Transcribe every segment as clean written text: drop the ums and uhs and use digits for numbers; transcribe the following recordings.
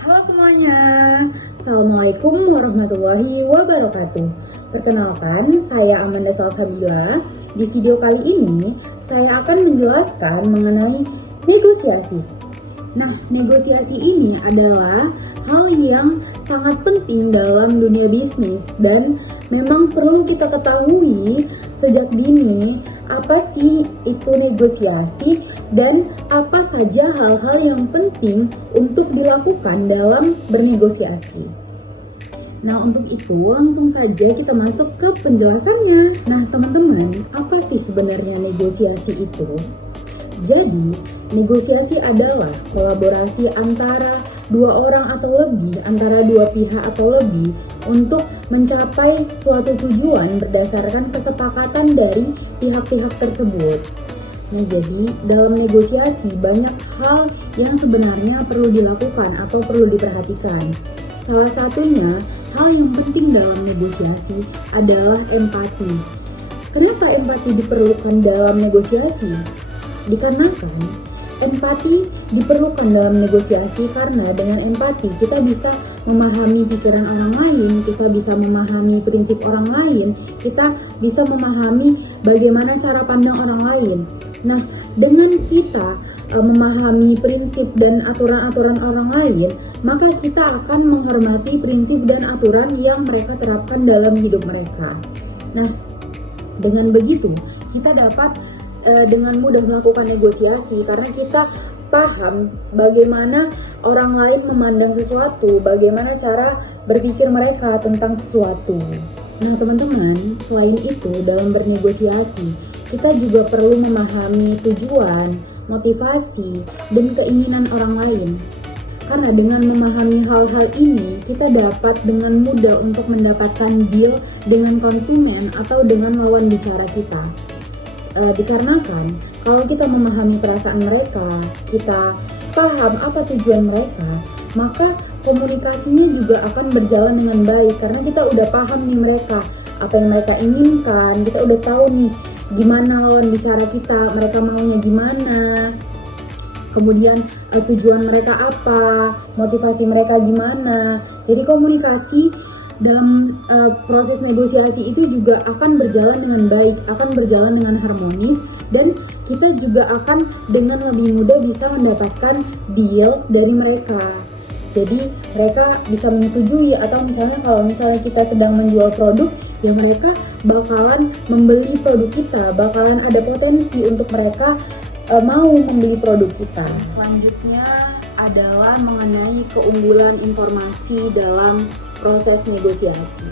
Halo semuanya, Assalamualaikum warahmatullahi wabarakatuh. Perkenalkan, saya Amanda Salsabila. Di video kali ini, saya akan menjelaskan mengenai negosiasi. Nah, negosiasi ini adalah hal yang sangat penting dalam dunia bisnis dan memang perlu kita ketahui sejak dini apa sih itu negosiasi dan apa saja hal-hal yang penting untuk dilakukan dalam bernegosiasi. Nah, untuk itu langsung saja kita masuk ke penjelasannya. Nah, teman-teman, apa sih sebenarnya negosiasi itu? Jadi, negosiasi adalah kolaborasi antara dua orang atau lebih, antara dua pihak atau lebih untuk mencapai suatu tujuan berdasarkan kesepakatan dari pihak-pihak tersebut. Nah, jadi dalam negosiasi banyak hal yang sebenarnya perlu dilakukan atau perlu diperhatikan. Salah satunya, hal yang penting dalam negosiasi adalah empati. Kenapa empati diperlukan dalam negosiasi? Dikarenakan empati diperlukan dalam negosiasi karena dengan empati kita bisa memahami pikiran orang lain, kita bisa memahami prinsip orang lain, kita bisa memahami bagaimana cara pandang orang lain. Nah, dengan kita memahami prinsip dan aturan-aturan orang lain, maka kita akan menghormati prinsip dan aturan yang mereka terapkan dalam hidup mereka. Nah, dengan begitu kita dapat dengan mudah melakukan negosiasi karena kita paham bagaimana orang lain memandang sesuatu, bagaimana cara berpikir mereka tentang sesuatu. Nah, teman-teman, selain itu dalam bernegosiasi, kita juga perlu memahami tujuan, motivasi, dan keinginan orang lain. Karena dengan memahami hal-hal ini, kita dapat dengan mudah untuk mendapatkan deal dengan konsumen atau dengan lawan bicara kita. Dikarenakan kalau kita memahami perasaan mereka, kita paham apa tujuan mereka, maka komunikasinya juga akan berjalan dengan baik karena kita udah paham nih mereka, apa yang mereka inginkan, kita udah tahu nih gimana lawan bicara kita, mereka maunya gimana, kemudian tujuan mereka apa, motivasi mereka gimana. Jadi komunikasi dalam proses negosiasi itu juga akan berjalan dengan baik, akan berjalan dengan harmonis, dan kita juga akan dengan lebih mudah bisa mendapatkan deal dari mereka. Jadi mereka bisa menyetujui, atau misalnya kalau misalnya kita sedang menjual produk, ya mereka bakalan membeli produk kita, bakalan ada potensi untuk mereka mau membeli produk kita. Selanjutnya adalah mengenai keunggulan informasi dalam proses negosiasi.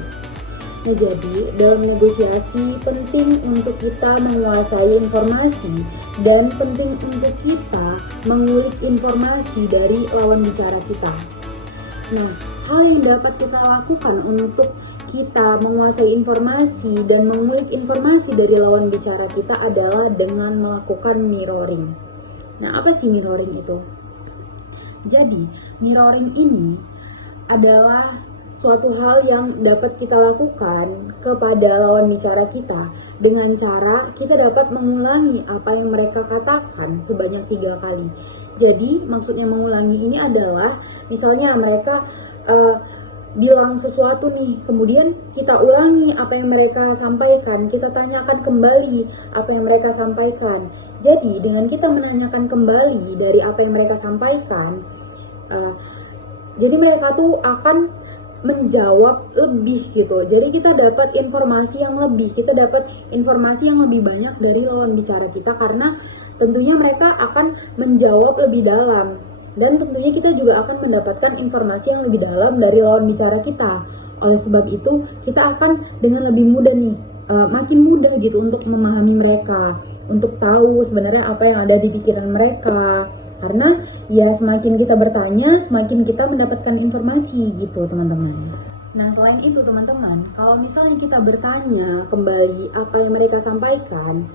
Nah, jadi dalam negosiasi penting untuk kita menguasai informasi dan penting untuk kita mengulik informasi dari lawan bicara kita. Nah, hal yang dapat kita lakukan untuk kita menguasai informasi dan mengulik informasi dari lawan bicara kita adalah dengan melakukan mirroring. Nah, apa sih mirroring itu? Jadi, mirroring ini adalah suatu hal yang dapat kita lakukan kepada lawan bicara kita dengan cara kita dapat mengulangi apa yang mereka katakan sebanyak 3 kali. Jadi maksudnya mengulangi ini adalah misalnya mereka bilang sesuatu nih, kemudian kita ulangi apa yang mereka sampaikan, kita tanyakan kembali apa yang mereka sampaikan. Jadi dengan kita menanyakan kembali dari apa yang mereka sampaikan, jadi mereka tuh akan menjawab lebih gitu. Jadi kita dapat informasi yang lebih, kita dapat informasi yang lebih banyak dari lawan bicara kita karena tentunya mereka akan menjawab lebih dalam, dan tentunya kita juga akan mendapatkan informasi yang lebih dalam dari lawan bicara kita. Oleh sebab itu kita akan dengan lebih mudah nih, makin mudah gitu untuk memahami mereka, untuk tahu sebenarnya apa yang ada di pikiran mereka. Karena ya semakin kita bertanya, semakin kita mendapatkan informasi gitu teman-teman. Nah, selain itu teman-teman, kalau misalnya kita bertanya kembali apa yang mereka sampaikan,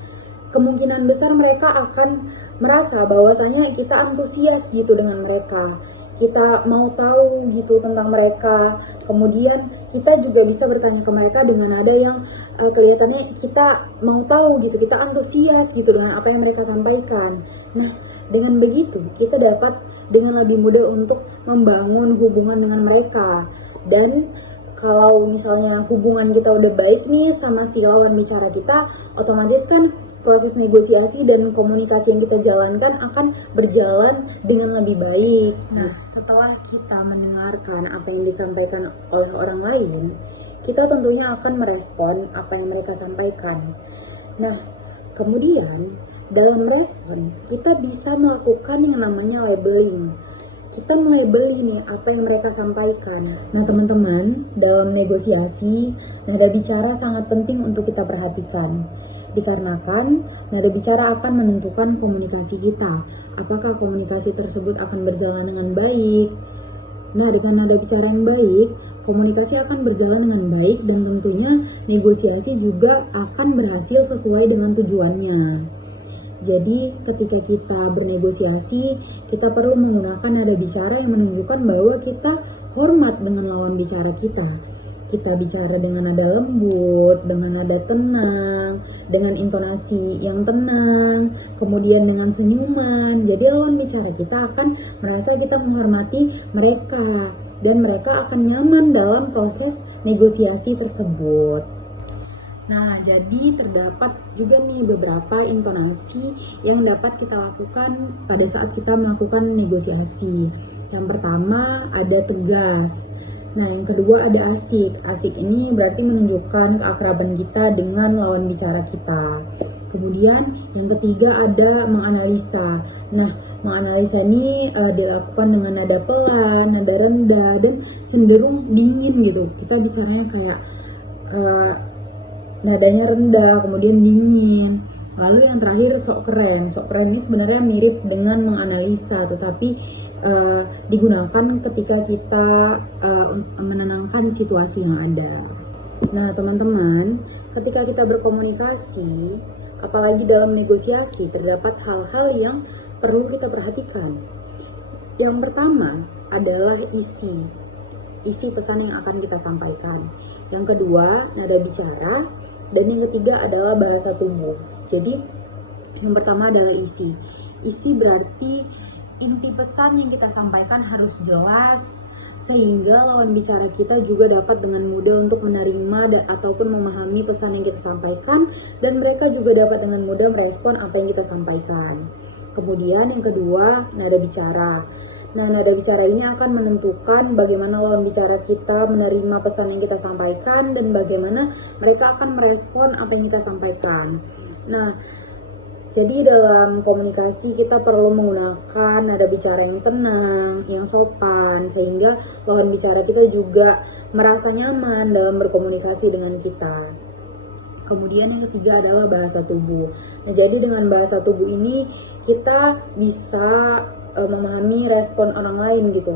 kemungkinan besar mereka akan merasa bahwasanya kita antusias gitu dengan mereka. Kita mau tahu gitu tentang mereka. Kemudian kita juga bisa bertanya ke mereka dengan nada yang kelihatannya kita mau tahu gitu, kita antusias gitu dengan apa yang mereka sampaikan. Nah, dengan begitu kita dapat dengan lebih mudah untuk membangun hubungan dengan mereka. Dan kalau misalnya hubungan kita udah baik nih sama si lawan bicara kita, otomatis kan proses negosiasi dan komunikasi yang kita jalankan akan berjalan dengan lebih baik. Nah, setelah kita mendengarkan apa yang disampaikan oleh orang lain, kita tentunya akan merespon apa yang mereka sampaikan. Nah, kemudian dalam respon, kita bisa melakukan yang namanya labeling. Kita melabeli nih apa yang mereka sampaikan. Nah teman-teman, dalam negosiasi, nada bicara sangat penting untuk kita perhatikan. Dikarenakan nada bicara akan menentukan komunikasi kita. Apakah komunikasi tersebut akan berjalan dengan baik? Nah, dengan nada bicara yang baik, komunikasi akan berjalan dengan baik dan tentunya negosiasi juga akan berhasil sesuai dengan tujuannya. Jadi ketika kita bernegosiasi, kita perlu menggunakan nada bicara yang menunjukkan bahwa kita hormat dengan lawan bicara kita. Kita bicara dengan nada lembut, dengan nada tenang, dengan intonasi yang tenang, kemudian dengan senyuman. Jadi lawan bicara kita akan merasa kita menghormati mereka dan mereka akan nyaman dalam proses negosiasi tersebut. Nah, jadi terdapat juga nih beberapa intonasi yang dapat kita lakukan pada saat kita melakukan negosiasi. Yang pertama ada tegas. Nah, yang kedua ada asik. Asik ini berarti menunjukkan keakraban kita dengan lawan bicara kita. Kemudian yang ketiga ada menganalisa. Nah, menganalisa ini dilakukan dengan nada pelan, nada rendah, dan cenderung dingin gitu. Kita bicaranya kayak nadanya rendah, kemudian dingin. Lalu yang terakhir sok keren. Sok keren ini sebenarnya mirip dengan menganalisa, tetapi digunakan ketika kita menenangkan situasi yang ada. Nah teman-teman, ketika kita berkomunikasi, apalagi dalam negosiasi, terdapat hal-hal yang perlu kita perhatikan. Yang pertama adalah isi pesan yang akan kita sampaikan. Yang kedua, nada bicara. Dan yang ketiga adalah bahasa tubuh. Jadi yang pertama adalah isi. Isi berarti inti pesan yang kita sampaikan harus jelas, sehingga lawan bicara kita juga dapat dengan mudah untuk menerima ataupun memahami pesan yang kita sampaikan, dan mereka juga dapat dengan mudah merespon apa yang kita sampaikan. Kemudian yang kedua, nada bicara. Nah, nada bicara ini akan menentukan bagaimana lawan bicara kita menerima pesan yang kita sampaikan dan bagaimana mereka akan merespon apa yang kita sampaikan. Nah, jadi dalam komunikasi kita perlu menggunakan nada bicara yang tenang, yang sopan, sehingga lawan bicara kita juga merasa nyaman dalam berkomunikasi dengan kita. Kemudian yang ketiga adalah bahasa tubuh. Nah, jadi dengan bahasa tubuh ini kita bisa memahami respon orang lain gitu.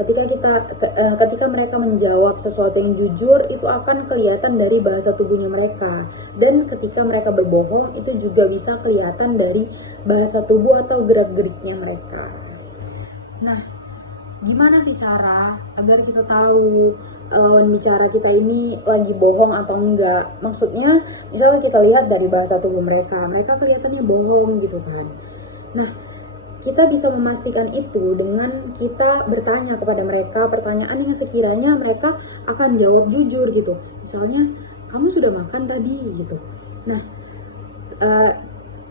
Ketika mereka menjawab sesuatu yang jujur, itu akan kelihatan dari bahasa tubuhnya mereka. Dan ketika mereka berbohong, itu juga bisa kelihatan dari bahasa tubuh atau gerak-geriknya mereka. Nah, gimana sih cara agar kita tahu lawan bicara kita ini lagi bohong atau enggak? Maksudnya, misalnya kita lihat dari bahasa tubuh mereka kelihatannya bohong gitu kan. Nah, kita bisa memastikan itu dengan kita bertanya kepada mereka pertanyaan yang sekiranya mereka akan jawab jujur gitu. Misalnya, kamu sudah makan tadi gitu. Nah,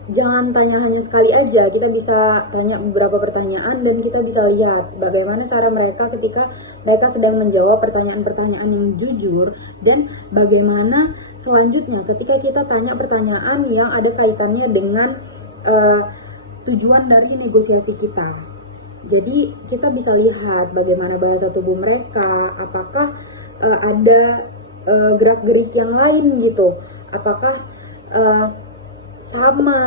jangan tanya hanya sekali aja. Kita bisa tanya beberapa pertanyaan dan kita bisa lihat bagaimana cara mereka ketika mereka sedang menjawab pertanyaan-pertanyaan yang jujur, dan bagaimana selanjutnya ketika kita tanya pertanyaan yang ada kaitannya dengan tujuan dari negosiasi kita. Jadi kita bisa lihat bagaimana bahasa tubuh mereka, apakah ada gerak-gerik yang lain gitu, apakah sama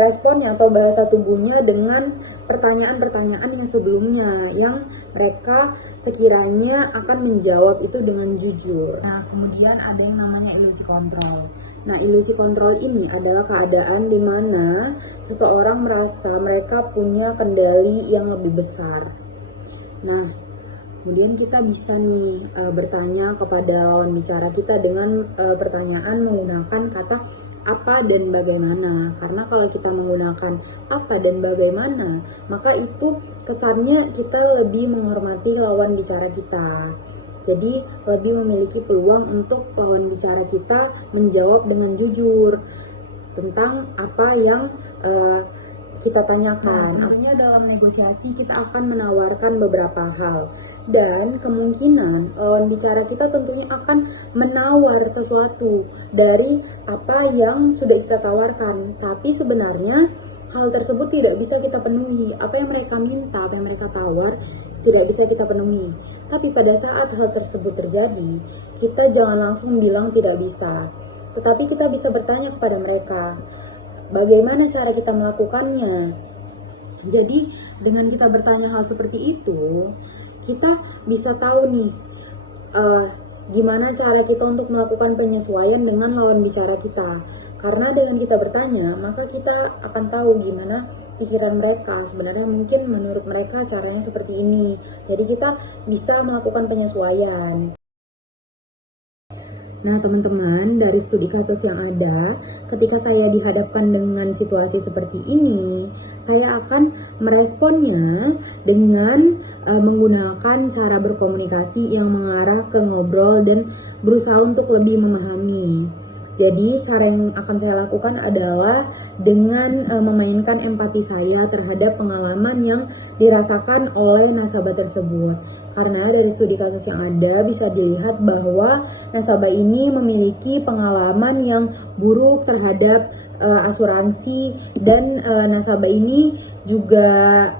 responnya atau bahasa tubuhnya dengan pertanyaan-pertanyaan yang sebelumnya yang mereka sekiranya akan menjawab itu dengan jujur. Nah, kemudian ada yang namanya ilusi kontrol. Nah, ilusi kontrol ini adalah keadaan di mana seseorang merasa mereka punya kendali yang lebih besar. Nah, kemudian kita bisa bertanya kepada lawan bicara kita dengan pertanyaan menggunakan kata apa dan bagaimana. Karena kalau kita menggunakan apa dan bagaimana, maka itu kesannya kita lebih menghormati lawan bicara kita. Jadi lebih memiliki peluang untuk lawan bicara kita menjawab dengan jujur tentang apa yang kita tanyakan. Tentunya dalam negosiasi kita akan menawarkan beberapa hal, dan kemungkinan lawan bicara kita tentunya akan menawar sesuatu dari apa yang sudah kita tawarkan, tapi sebenarnya hal tersebut tidak bisa kita penuhi. Apa yang mereka minta, apa yang mereka tawar, tidak bisa kita penuhi. Tapi pada saat hal tersebut terjadi, kita jangan langsung bilang tidak bisa, tetapi kita bisa bertanya kepada mereka, bagaimana cara kita melakukannya. Jadi dengan kita bertanya hal seperti itu, kita bisa tahu nih gimana cara kita untuk melakukan penyesuaian dengan lawan bicara kita. Karena dengan kita bertanya, maka kita akan tahu gimana pikiran mereka. Sebenarnya mungkin menurut mereka caranya seperti ini. Jadi kita bisa melakukan penyesuaian. Nah teman-teman, dari studi kasus yang ada, ketika saya dihadapkan dengan situasi seperti ini, saya akan meresponnya dengan menggunakan cara berkomunikasi yang mengarah ke ngobrol dan berusaha untuk lebih memahami. Jadi cara yang akan saya lakukan adalah dengan memainkan empati saya terhadap pengalaman yang dirasakan oleh nasabah tersebut. Karena dari studi kasus yang ada bisa dilihat bahwa nasabah ini memiliki pengalaman yang buruk terhadap asuransi, dan nasabah ini juga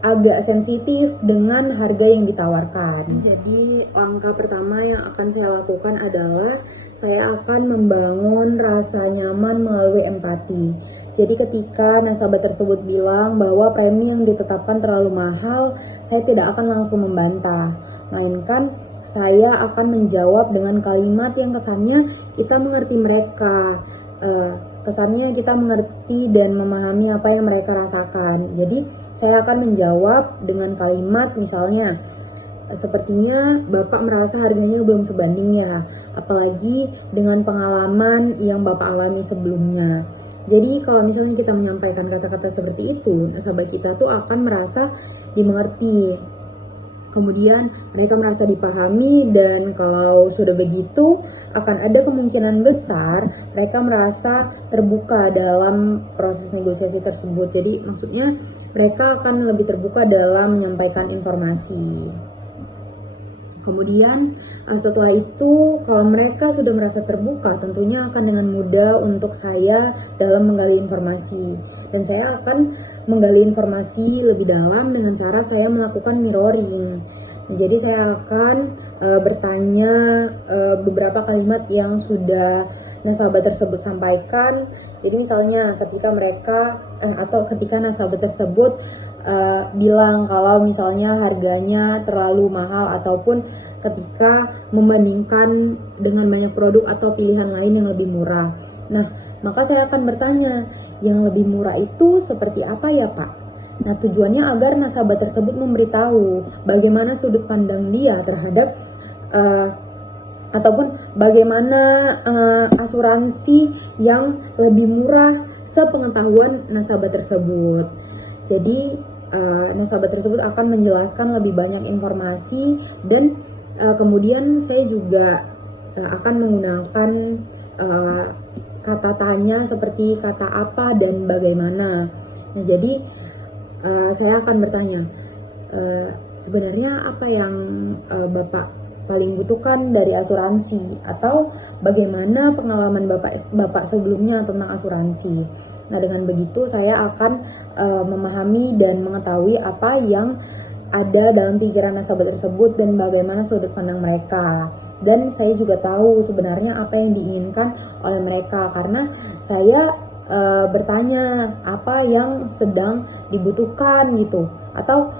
agak sensitif dengan harga yang ditawarkan. Jadi langkah pertama yang akan saya lakukan adalah saya akan membangun rasa nyaman melalui empati. Jadi ketika nasabah tersebut bilang bahwa premi yang ditetapkan terlalu mahal, saya tidak akan langsung membantah, melainkan saya akan menjawab dengan kalimat yang kesannya kita mengerti mereka. Kesannya kita mengerti dan memahami apa yang mereka rasakan. Jadi saya akan menjawab dengan kalimat misalnya, sepertinya Bapak merasa harganya belum sebanding ya, apalagi dengan pengalaman yang Bapak alami sebelumnya. Jadi kalau misalnya kita menyampaikan kata-kata seperti itu, nasabah kita tuh akan merasa dimengerti. Kemudian mereka merasa dipahami, dan kalau sudah begitu akan ada kemungkinan besar mereka merasa terbuka dalam proses negosiasi tersebut. Jadi maksudnya mereka akan lebih terbuka dalam menyampaikan informasi. Kemudian setelah itu kalau mereka sudah merasa terbuka, tentunya akan dengan mudah untuk saya dalam menggali informasi. Dan saya akan menggali informasi lebih dalam dengan cara saya melakukan mirroring. Jadi saya akan bertanya beberapa kalimat yang sudah nasabah tersebut sampaikan. Jadi misalnya ketika mereka atau ketika nasabah tersebut bilang kalau misalnya harganya terlalu mahal, ataupun ketika membandingkan dengan banyak produk atau pilihan lain yang lebih murah. Nah, maka saya akan bertanya, yang lebih murah itu seperti apa ya Pak? Nah, tujuannya agar nasabah tersebut memberitahu bagaimana sudut pandang dia terhadap ataupun bagaimana asuransi yang lebih murah sepengetahuan nasabah tersebut. Jadi nasabah tersebut akan menjelaskan lebih banyak informasi, dan kemudian saya juga akan menggunakan kata tanya seperti kata apa dan bagaimana. Nah, jadi saya akan bertanya, sebenarnya apa yang Bapak paling butuhkan dari asuransi, atau bagaimana pengalaman Bapak sebelumnya tentang asuransi. Nah, dengan begitu saya akan memahami dan mengetahui apa yang ada dalam pikiran nasabah tersebut dan bagaimana sudut pandang mereka. Dan saya juga tahu sebenarnya apa yang diinginkan oleh mereka, karena saya bertanya apa yang sedang dibutuhkan gitu, atau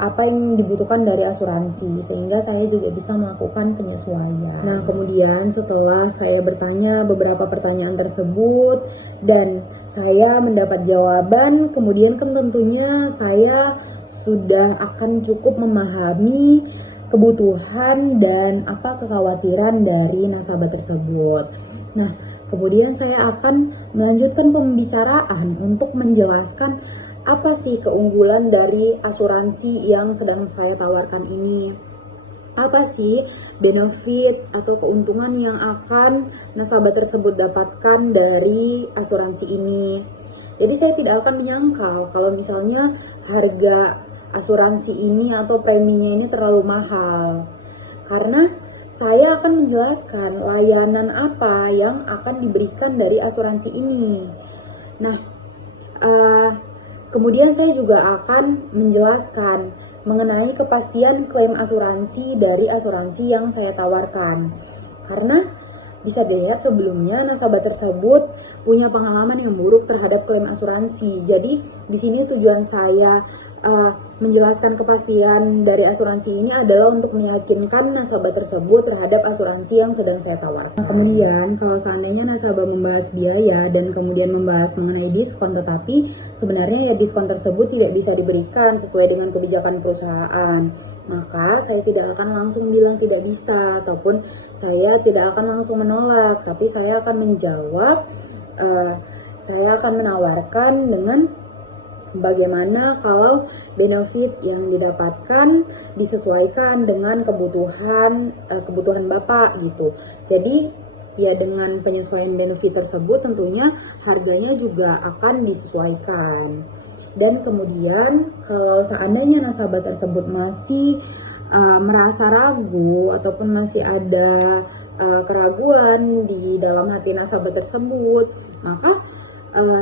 apa yang dibutuhkan dari asuransi, sehingga saya juga bisa melakukan penyesuaian. Nah, kemudian setelah saya bertanya beberapa pertanyaan tersebut dan saya mendapat jawaban, kemudian kan tentunya saya sudah akan cukup memahami kebutuhan dan apa kekhawatiran dari nasabah tersebut. Nah, Kemudian saya akan melanjutkan pembicaraan untuk menjelaskan apa sih keunggulan dari asuransi yang sedang saya tawarkan ini. Apa sih benefit atau keuntungan yang akan nasabah tersebut dapatkan dari asuransi ini. Jadi saya tidak akan menyangkal kalau misalnya harga asuransi ini atau preminya ini terlalu mahal. Karena saya akan menjelaskan layanan apa yang akan diberikan dari asuransi ini. Nah, kemudian saya juga akan menjelaskan mengenai kepastian klaim asuransi dari asuransi yang saya tawarkan. Karena bisa dilihat sebelumnya nasabah tersebut punya pengalaman yang buruk terhadap klaim asuransi. Jadi di sini tujuan saya menjelaskan kepastian dari asuransi ini adalah untuk meyakinkan nasabah tersebut terhadap asuransi yang sedang saya tawarkan. Kemudian kalau seandainya nasabah membahas biaya dan kemudian membahas mengenai diskon, tetapi sebenarnya ya diskon tersebut tidak bisa diberikan sesuai dengan kebijakan perusahaan, maka saya tidak akan langsung bilang tidak bisa ataupun saya tidak akan langsung menolak, tapi saya akan menjawab, saya akan menawarkan dengan bagaimana kalau benefit yang didapatkan disesuaikan dengan kebutuhan Bapak gitu. Jadi ya dengan penyesuaian benefit tersebut tentunya harganya juga akan disesuaikan. Dan kemudian kalau seandainya nasabah tersebut masih merasa ragu ataupun masih ada keraguan di dalam hati nasabah tersebut, maka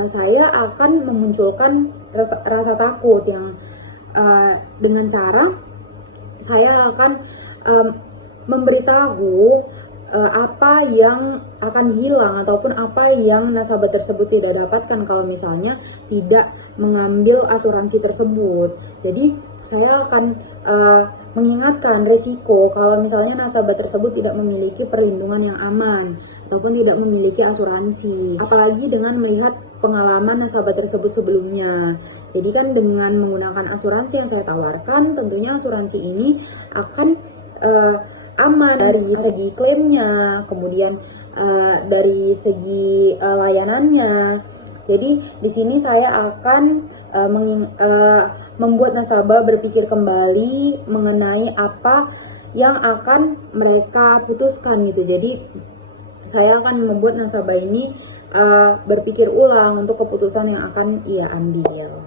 saya akan memunculkan rasa takut yang dengan cara saya akan memberitahu apa yang akan hilang ataupun apa yang nasabah tersebut tidak dapatkan kalau misalnya tidak mengambil asuransi tersebut. Jadi saya akan mengingatkan risiko kalau misalnya nasabah tersebut tidak memiliki perlindungan yang aman ataupun tidak memiliki asuransi, apalagi dengan melihat pengalaman nasabah tersebut sebelumnya. Jadi kan dengan menggunakan asuransi yang saya tawarkan, tentunya asuransi ini akan aman dari segi klaimnya, kemudian dari segi layanannya. Jadi di sini saya akan membuat nasabah berpikir kembali mengenai apa yang akan mereka putuskan gitu. Jadi saya akan membuat nasabah ini berpikir ulang untuk keputusan yang akan ia ambil.